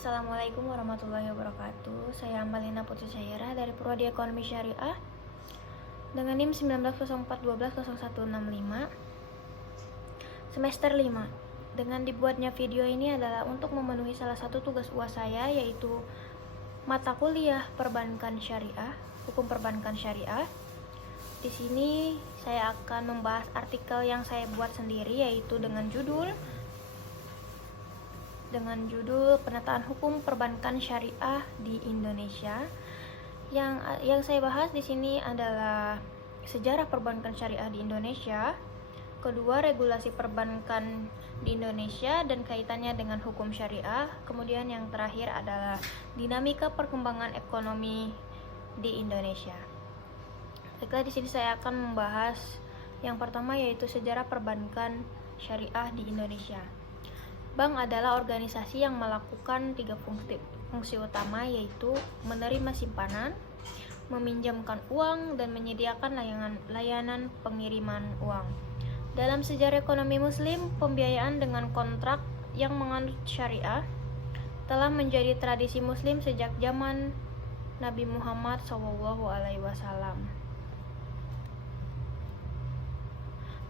Assalamualaikum warahmatullahi wabarakatuh. Saya Amalina Putri Syahira dari Prodi Ekonomi Syariah dengan NIM 1904120165 semester 5. Dengan dibuatnya video ini adalah untuk memenuhi salah satu tugas UAS saya, yaitu mata kuliah perbankan syariah, hukum perbankan syariah. Di sini saya akan membahas artikel yang saya buat sendiri, yaitu dengan judul Penataan Hukum Perbankan Syariah di Indonesia. Yang saya bahas di sini adalah sejarah perbankan syariah di Indonesia, kedua regulasi perbankan di Indonesia dan kaitannya dengan hukum syariah, kemudian yang terakhir adalah dinamika perkembangan ekonomi di Indonesia. Baiklah, di sini saya akan membahas yang pertama, yaitu sejarah perbankan syariah di Indonesia. Bank adalah organisasi yang melakukan 3 fungsi utama, yaitu menerima simpanan, meminjamkan uang, dan menyediakan layanan pengiriman uang. Dalam sejarah ekonomi Muslim, pembiayaan dengan kontrak yang menganut syariah telah menjadi tradisi Muslim sejak zaman Nabi Muhammad SAW.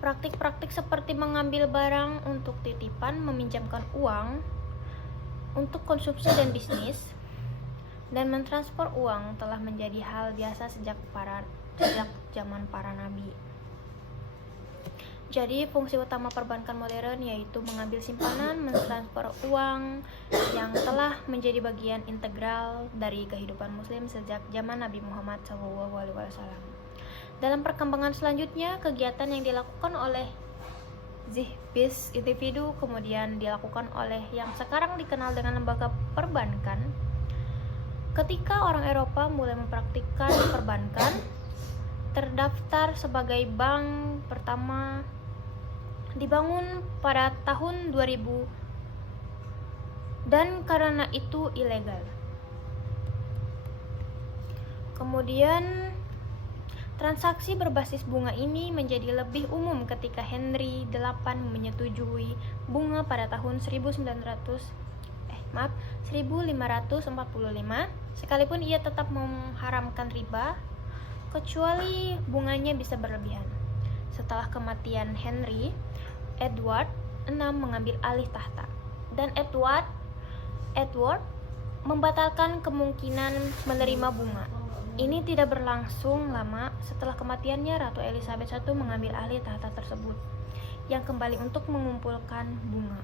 Praktik-praktik seperti mengambil barang untuk titipan, meminjamkan uang untuk konsumsi dan bisnis, dan mentransfer uang telah menjadi hal biasa sejak zaman para nabi. Jadi fungsi utama perbankan modern yaitu mengambil simpanan, mentransfer uang yang telah menjadi bagian integral dari kehidupan Muslim sejak zaman Nabi Muhammad SAW. Dalam perkembangan selanjutnya, kegiatan yang dilakukan oleh bis individu kemudian dilakukan oleh yang sekarang dikenal dengan lembaga perbankan. Ketika orang Eropa mulai mempraktikkan perbankan, terdaftar sebagai bank pertama dibangun pada tahun 2000 dan karena itu ilegal. Kemudian transaksi berbasis bunga ini menjadi lebih umum ketika Henry VIII menyetujui bunga pada tahun 1545, sekalipun ia tetap mengharamkan riba, kecuali bunganya bisa berlebihan. Setelah kematian Henry, Edward VI mengambil alih tahta, dan Edward membatalkan kemungkinan menerima bunga. Ini tidak berlangsung lama. Setelah kematiannya, Ratu Elizabeth I mengambil alih tahta tersebut, yang kembali untuk mengumpulkan bunga.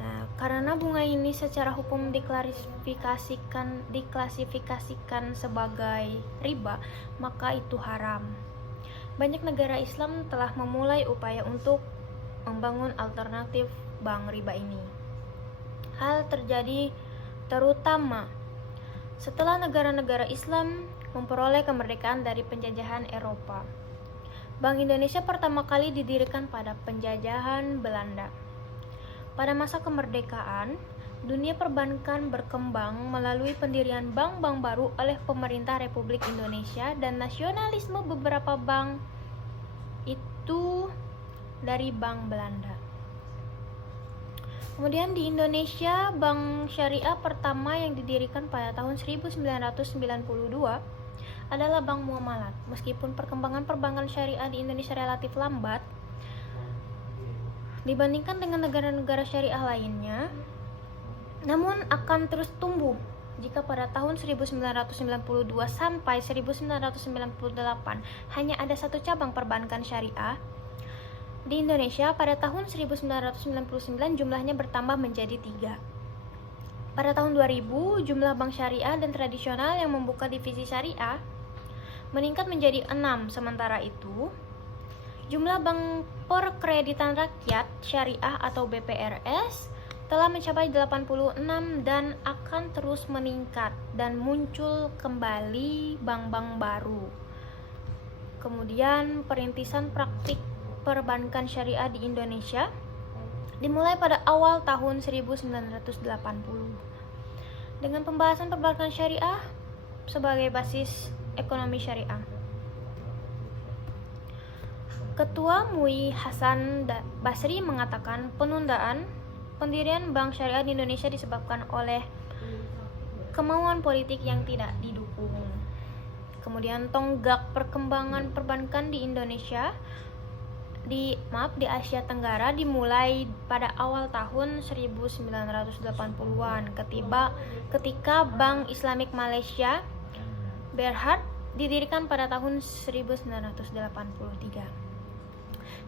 Nah, karena bunga ini secara hukum diklasifikasikan sebagai riba, maka itu haram. Banyak negara Islam telah memulai upaya untuk membangun alternatif bank riba ini. Hal terjadi terutama setelah negara-negara Islam memperoleh kemerdekaan dari penjajahan Eropa. Bank Indonesia pertama kali didirikan pada penjajahan Belanda. Pada masa kemerdekaan, dunia perbankan berkembang melalui pendirian bank-bank baru oleh pemerintah Republik Indonesia dan nasionalisme beberapa bank itu dari bank Belanda. Kemudian di Indonesia, bank syariah pertama yang didirikan pada tahun 1992 adalah Bank Muamalat. Meskipun perkembangan perbankan syariah di Indonesia relatif lambat dibandingkan dengan negara-negara syariah lainnya, namun akan terus tumbuh jika pada tahun 1992 sampai 1998 hanya ada 1 cabang perbankan syariah. Di Indonesia pada tahun 1999 jumlahnya bertambah menjadi 3. Pada tahun 2000 jumlah bank syariah dan tradisional yang membuka divisi syariah meningkat menjadi 6. Sementara itu, jumlah bank perkreditan rakyat syariah atau BPRS telah mencapai 86 dan akan terus meningkat dan muncul kembali bank-bank baru. Kemudian perintisan praktik perbankan syariah di Indonesia dimulai pada awal tahun 1980 dengan pembahasan perbankan syariah sebagai basis ekonomi syariah. Ketua MUI Hasan Basri mengatakan penundaan Pendirian bank syariah di Indonesia disebabkan oleh kemauan politik yang tidak didukung. Kemudian tonggak perkembangan perbankan di Indonesia di Asia Tenggara dimulai pada awal tahun 1980-an ketika Bank Islamik Malaysia Berhad didirikan pada tahun 1983.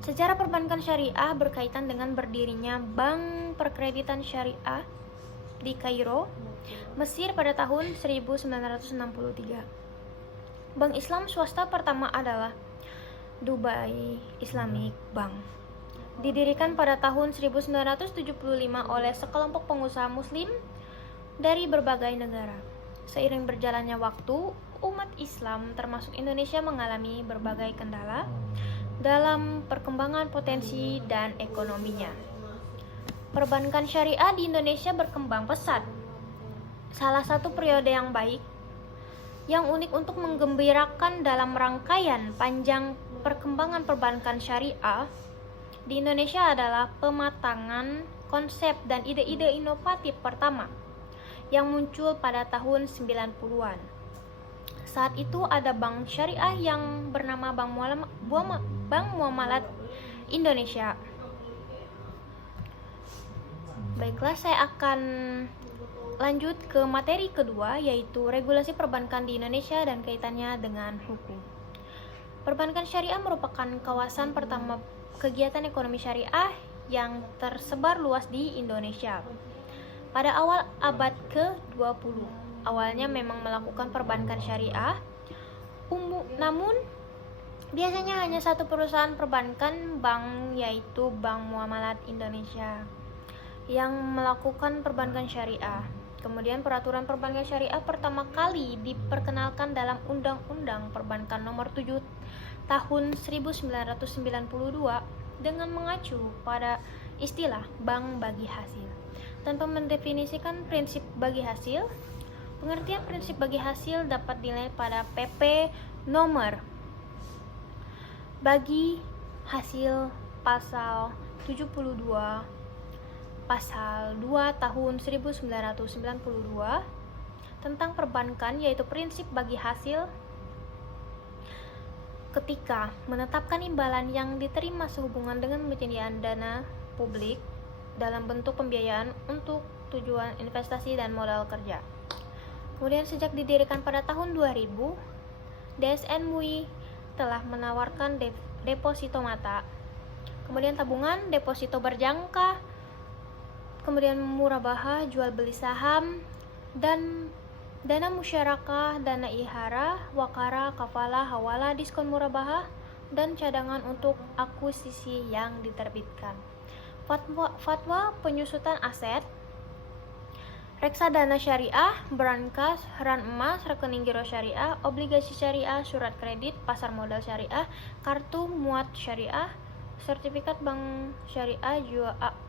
Sejarah perbankan syariah berkaitan dengan berdirinya Bank Perkreditan Syariah di Kairo, Mesir pada tahun 1963. Bank Islam swasta pertama adalah Dubai Islamic Bank. Didirikan pada tahun 1975 oleh sekelompok pengusaha muslim dari berbagai negara. Seiring berjalannya waktu, umat Islam termasuk Indonesia mengalami berbagai kendala dalam perkembangan potensi dan ekonominya. Perbankan syariah di Indonesia berkembang pesat. Salah satu periode yang baik, yang unik untuk menggembirakan dalam rangkaian panjang perkembangan perbankan syariah di Indonesia adalah pematangan konsep dan ide-ide inovatif pertama yang muncul pada tahun 90-an. Saat itu ada bank syariah yang bernama Bank Muamalat Indonesia. Baiklah, saya akan lanjut ke materi kedua, yaitu regulasi perbankan di Indonesia dan kaitannya dengan hukum. Perbankan syariah merupakan kawasan pertama kegiatan ekonomi syariah yang tersebar luas di Indonesia. Pada awal abad ke-20, awalnya memang melakukan perbankan syariah, namun biasanya hanya satu perusahaan perbankan bank, yaitu Bank Muamalat Indonesia, yang melakukan perbankan syariah. Kemudian peraturan perbankan syariah pertama kali diperkenalkan dalam Undang-Undang Perbankan Nomor 7 Tahun 1992 dengan mengacu pada istilah bank bagi hasil. Tanpa mendefinisikan prinsip bagi hasil, pengertian prinsip bagi hasil dapat dinilai pada PP Nomor Bagi Hasil Pasal 72 Pasal 2 Tahun 1992 tentang perbankan, yaitu prinsip bagi hasil ketika menetapkan imbalan yang diterima sehubungan dengan penyediaan dana publik dalam bentuk pembiayaan untuk tujuan investasi dan modal kerja. Kemudian sejak didirikan pada tahun 2000, DSN MUI telah menawarkan deposito mata, kemudian tabungan, deposito berjangka, kemudian murabaha, jual beli saham, dan dana musyarakah, dana ihara, wakara, kafalah, hawala, diskon murabaha, dan cadangan untuk akuisisi yang diterbitkan. Fatwa penyusutan aset, reksadana syariah, brankas, ran emas, rekening giro syariah, obligasi syariah, surat kredit, pasar modal syariah, kartu muat syariah, sertifikat bank syariah,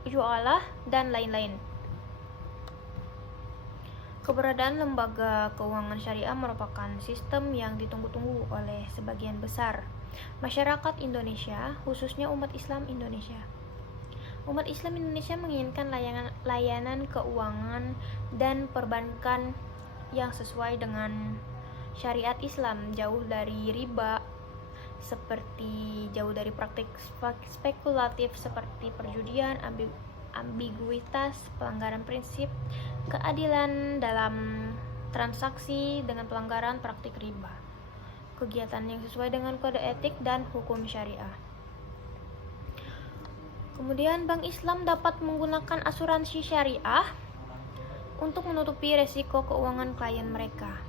jualah, dan lain-lain. Keberadaan lembaga keuangan syariah merupakan sistem yang ditunggu-tunggu oleh sebagian besar masyarakat Indonesia, khususnya umat Islam Indonesia. Umat Islam Indonesia menginginkan layanan keuangan dan perbankan yang sesuai dengan syariat Islam, jauh dari riba, jauh dari praktik spekulatif seperti perjudian, ambiguitas, pelanggaran prinsip keadilan dalam transaksi dengan pelanggaran praktik riba. Kegiatan yang sesuai dengan kode etik dan hukum syariah. Kemudian Bank Islam dapat menggunakan asuransi syariah untuk menutupi resiko keuangan klien mereka.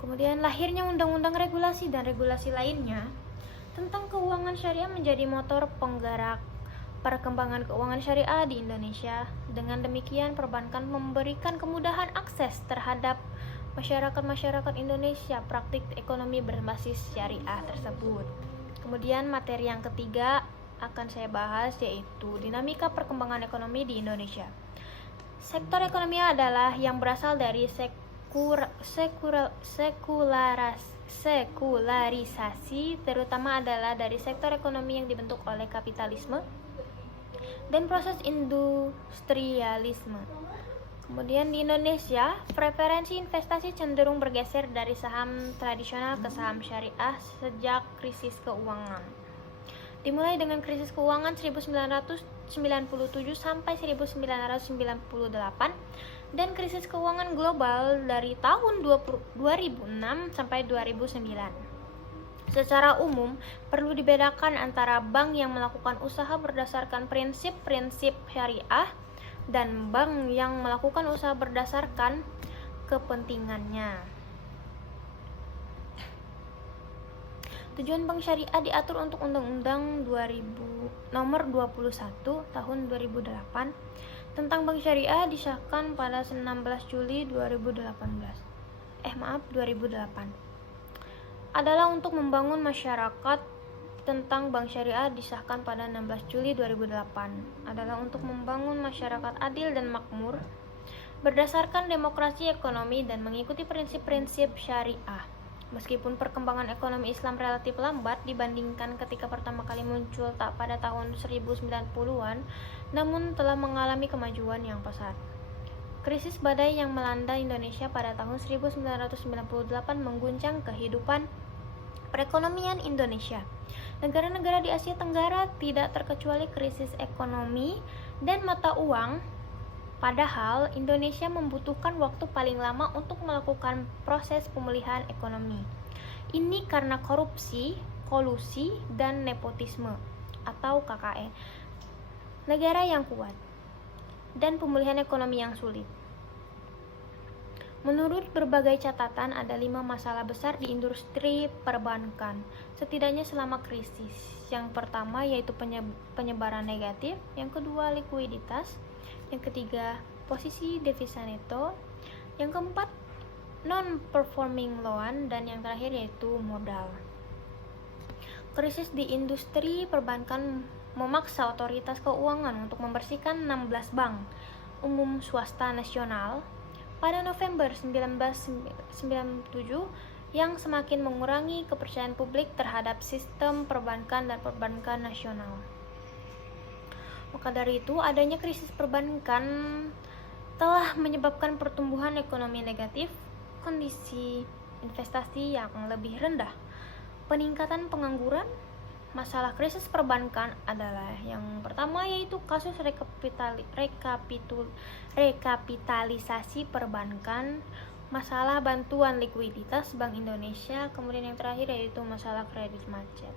Kemudian lahirnya undang-undang regulasi dan regulasi lainnya tentang keuangan syariah menjadi motor penggerak perkembangan keuangan syariah di Indonesia. Dengan demikian, perbankan memberikan kemudahan akses terhadap masyarakat Indonesia praktik ekonomi berbasis syariah tersebut. Kemudian materi yang ketiga akan saya bahas, yaitu dinamika perkembangan ekonomi di Indonesia. Sektor ekonomi adalah yang berasal dari sekularisasi, terutama adalah dari sektor ekonomi yang dibentuk oleh kapitalisme dan proses industrialisme. Kemudian di Indonesia, preferensi investasi cenderung bergeser dari saham tradisional ke saham syariah sejak krisis keuangan. Dimulai dengan krisis keuangan 1997 sampai 1998 dan krisis keuangan global dari tahun 2006 sampai 2009. Secara umum, perlu dibedakan antara bank yang melakukan usaha berdasarkan prinsip-prinsip syariah dan bank yang melakukan usaha berdasarkan kepentingannya. Tujuan bank syariah diatur untuk Undang-Undang Nomor 21 Tahun 2008 tentang bank syariah disahkan pada 16 Juli 2008. Adalah untuk membangun masyarakat tentang bank syariah disahkan pada 16 Juli 2008 adalah untuk membangun masyarakat adil dan makmur berdasarkan demokrasi ekonomi dan mengikuti prinsip-prinsip syariah. Meskipun perkembangan ekonomi Islam relatif lambat dibandingkan ketika pertama kali muncul pada tahun 1090-an, namun telah mengalami kemajuan yang pesat. Krisis badai yang melanda Indonesia pada tahun 1998 mengguncang kehidupan perekonomian Indonesia. Negara-negara di Asia Tenggara tidak terkecuali krisis ekonomi dan mata uang, padahal Indonesia membutuhkan waktu paling lama untuk melakukan proses pemulihan ekonomi. Ini karena korupsi, kolusi, dan nepotisme atau KKN. Negara yang kuat dan pemulihan ekonomi yang sulit. Menurut berbagai catatan, ada 5 masalah besar di industri perbankan, setidaknya selama krisis. Yang pertama yaitu penyebaran negatif, yang kedua likuiditas, yang ketiga posisi devisa neto, yang keempat non-performing loan, dan yang terakhir yaitu modal. Krisis di industri perbankan memaksa otoritas keuangan untuk membersihkan 16 bank umum swasta nasional pada November 1997 yang semakin mengurangi kepercayaan publik terhadap sistem perbankan dan perbankan nasional. Maka dari itu, adanya krisis perbankan telah menyebabkan pertumbuhan ekonomi negatif, kondisi investasi yang lebih rendah, peningkatan pengangguran. Masalah krisis perbankan adalah yang pertama yaitu kasus rekapitalisasi perbankan, masalah bantuan likuiditas Bank Indonesia, kemudian yang terakhir yaitu masalah kredit macet.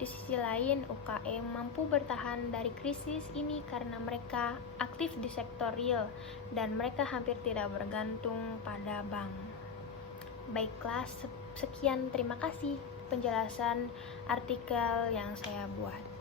Di sisi lain, UKM mampu bertahan dari krisis ini karena mereka aktif di sektor real dan mereka hampir tidak bergantung pada bank. Baiklah, sekian, terima kasih penjelasan artikel yang saya buat.